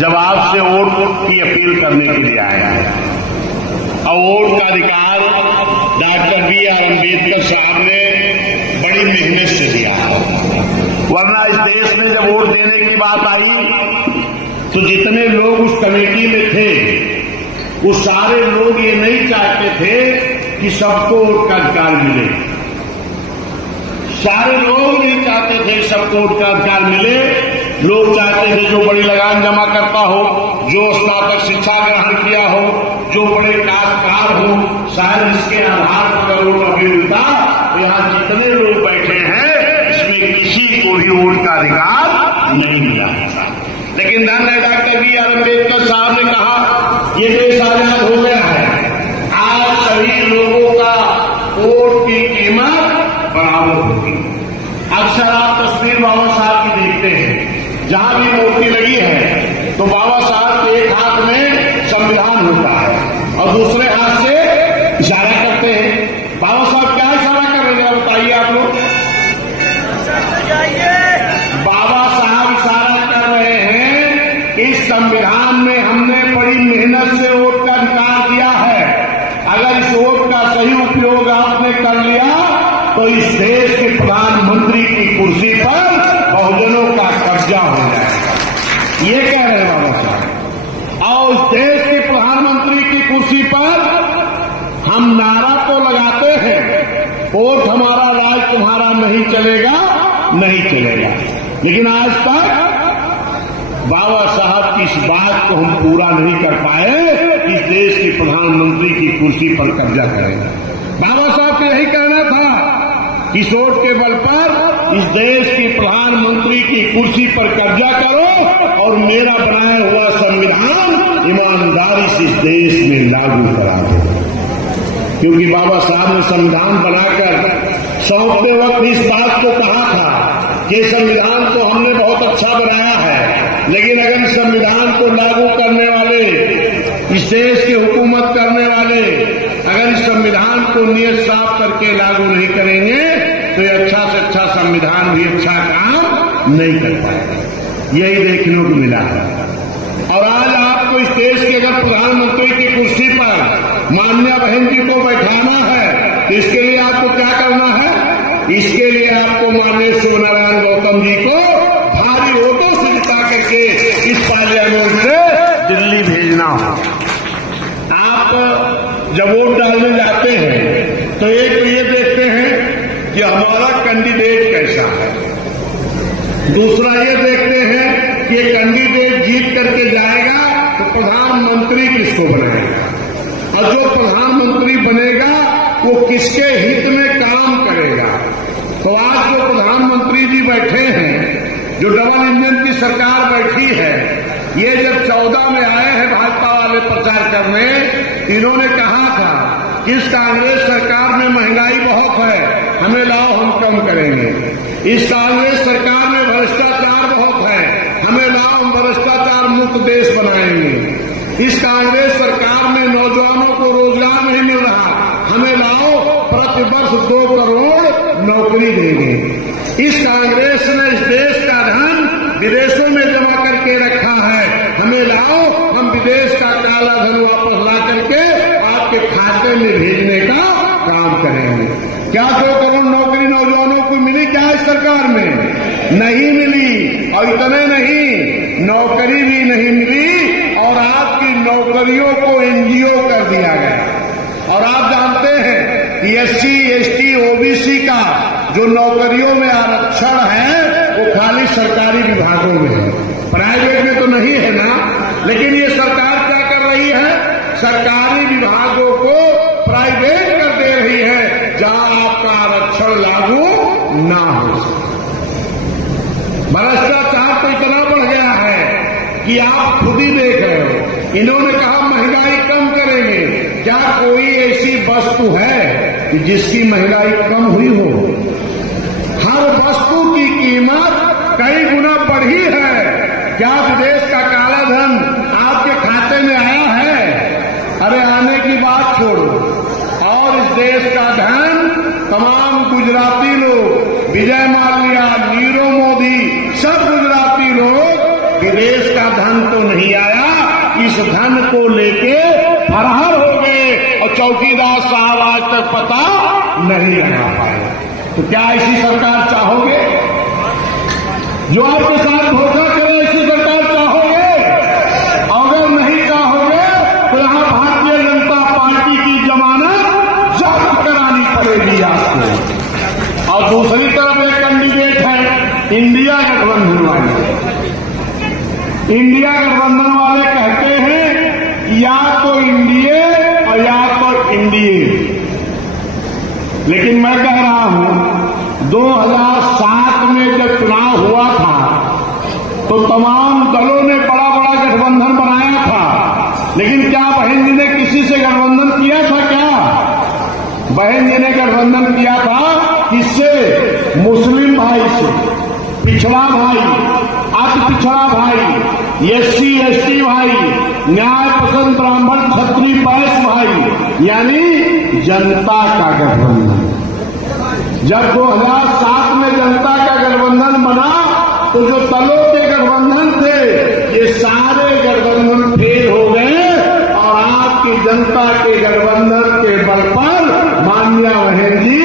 जब आपसे वोट की अपील करने के लिए आया है। और वोट का अधिकार डॉक्टर B.R. अम्बेडकर साहब ने बड़ी मेहनत से दिया है, वरना इस देश में जब वोट देने की बात आई तो जितने लोग उस कमेटी में थे वो सारे लोग ये नहीं चाहते थे कि सबको वोट का अधिकार मिले। सारे लोग नहीं चाहते थे सबको वोट का अधिकार मिले। लोग चाहते थे जो बड़ी लगान जमा करता हो, जो स्नातक शिक्षा ग्रहण किया हो, जो बड़े काश्तकार हो, शायद इसके आधार पर वोट अभी मिलता। तो यहाँ जितने लोग बैठे हैं इसमें किसी को भी वोट का अधिकार नहीं मिला है। लेकिन धन्य डॉक्टर B.R. अम्बेडकर साहब ने कहा ये देश आजाद हो गया है, आज सभी लोगों का वोट की कीमत बराबर होगी। अक्सर आप तस्वीर बाबा साहब की देखते हैं, जहां भी मूर्ति लगी है तो बाबा साहब के एक हाथ में संविधान होता है और दूसरे हाथ से इशारा करते हैं। बाबा साहब क्या इशारा कर रहे हैं बताइए आप लोग? बाबा साहब इशारा कर रहे हैं कि इस संविधान में हमने बड़ी मेहनत से वोट का अधिकार दिया है, अगर इस वोट का सही उपयोग आपने कर लिया तो इस देश के प्रधानमंत्री की कुर्सी पर बहुजनों का कब्जा हो जाएगा। ये कह रहे हैं बाबा साहब। और इस देश के प्रधानमंत्री की कुर्सी पर हम नारा तो लगाते हैं, वोट हमारा राज तुम्हारा नहीं चलेगा, नहीं चलेगा, लेकिन आज तक बाबा साहब की इस बात को हम पूरा नहीं कर पाए कि इस देश के प्रधानमंत्री की कुर्सी पर कब्जा करेगा। बाबा साहब को यही कहना था कि वोट के बल पर इस देश के प्रधानमंत्री की कुर्सी पर कब्जा करो और मेरा बनाया हुआ संविधान ईमानदारी से इस देश में लागू कराओ। क्योंकि बाबा साहब ने संविधान बनाकर सौंपते वक्त इस बात को कहा था कि संविधान तो हमने बहुत अच्छा बनाया है, लेकिन अगर इस संविधान को लागू करने वाले, इस देश की हुकूमत करने वाले अगर इस संविधान को नियत साफ करके लागू नहीं करेंगे तो ये अच्छा से अच्छा संविधान भी अच्छा काम नहीं कर पाएगा। यही देखने को मिला है। और आज आपको इस देश के अगर प्रधानमंत्री की कुर्सी पर मान्या बहन जी को बैठाना है तो इसके लिए आपको क्या करना है? इसके लिए आपको माननीय शिवनारायण गौतम जी को भारी वोटों से जिता करके इस पार्लियामेंट से दिल्ली भेजना हो। आप जब वोट डालने जाते हैं तो एक तो ये देखते हैं कि हमारा कैंडिडेट कैसा है, दूसरा ये देखते हैं कि ये कैंडिडेट जीत करके जाएगा तो प्रधानमंत्री किसको बनाएगा, और जो प्रधानमंत्री बनेगा वो किसके हित में काम करेगा। तो आज जो प्रधानमंत्री जी बैठे हैं, जो डबल इंजन की सरकार बैठी है, ये जब 14 में आए हैं भाजपा वाले प्रचार करने, इन्होंने कहा था कि इस कांग्रेस सरकार में महंगाई बहुत है, हमें लाओ हम कम करेंगे। इस कांग्रेस सरकार में भ्रष्टाचार बहुत है, हमें लाओ हम भ्रष्टाचार मुक्त देश बनाएंगे। इस कांग्रेस सरकार में नौजवानों को रोजगार नहीं मिल रहा, हमें लाओ प्रतिवर्ष 2 करोड़ नौकरी देंगे। इस कांग्रेस ने इस देश का धन विदेशों में जमा करके रखा है, हमें लाओ हम विदेश का काला धन वापस ला करके आपके खाते में भेजने का काम करेंगे। क्या 2 करोड़ नौकरी नौजवानों को मिली क्या इस सरकार में? नहीं मिली। और इतने नहीं, नौकरी भी नहीं मिली और आपकी नौकरियों को एनजीओ कर दिया गया। और आप जानते हैं कि SC, ST, OBC का जो नौकरियों में आरक्षण है वो खाली सरकारी विभागों में है, प्राइवेट में तो नहीं है ना। लेकिन ये सरकार क्या कर रही है? सरकारी विभागों को प्राइवेट कर दे रही है जहां आपका आरक्षण लागू ना हो। भ्रष्टाचार तो इतना बढ़ गया है कि आप खुद ही देख रहे हो। इन्होंने कहा महंगाई कम करेंगे, क्या कोई ऐसी वस्तु है कि जिसकी महंगाई कम हुई हो? हर वस्तु की कीमत कई गुना बढ़ी है। क्या विदेश का काला धन आपके खाते में आया है? अरे आने की बात छोड़ो। और इस देश का धन तमाम गुजराती लोग, विजय माल्या, नीरव मोदी, सब गुजराती लोग विदेश देश का धन तो नहीं आया, इस धन को लेके फरार हो गए और चौकीदार साहब आज तक पता नहीं लगा पाए। तो क्या ऐसी सरकार चाहोगे जो आपके साथ धोखा करे? ऐसी सरकार चाहोगे? अगर नहीं चाहोगे तो यहां भारतीय जनता पार्टी की जमानत जब्त करानी पड़ेगी आपको। और दूसरी तरफ एक कैंडिडेट है इंडिया गठबंधन वाले। इंडिया गठबंधन वाले कहते हैं या तो इंडिया और या तो इंडिया। लेकिन मैं कह रहा हूं 2007 में जब चुनाव हुआ था तो तमाम दलों ने बड़ा बड़ा गठबंधन बनाया था, लेकिन क्या बहन जी ने किसी से गठबंधन किया था? क्या बहन जी ने गठबंधन किया था? किससे? मुस्लिम भाई से, पिछड़ा भाई, अति पिछड़ा भाई, एससी एसटी भाई, न्याय पसंद ब्राह्मण क्षत्रिय पैस भाई, यानी जनता का गठबंधन। जब 2007 में जनता का गठबंधन बना तो जो दलों के गठबंधन थे ये सारे गठबंधन फेल हो गए और आपकी जनता के गठबंधन के बल पर माननीय बहन जी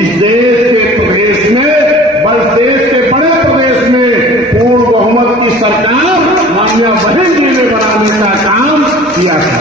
इस देश के प्रदेश में, बस देश के बड़े प्रदेश में पूर्ण बहुमत की सरकार माननीय बहन जी ने बनाने का काम किया था।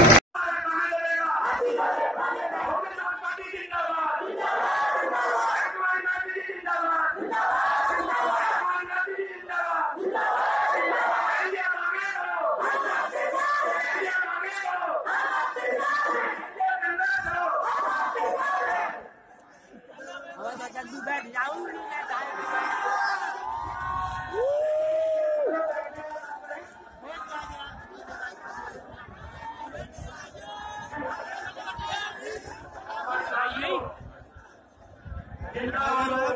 जिंदाबाद।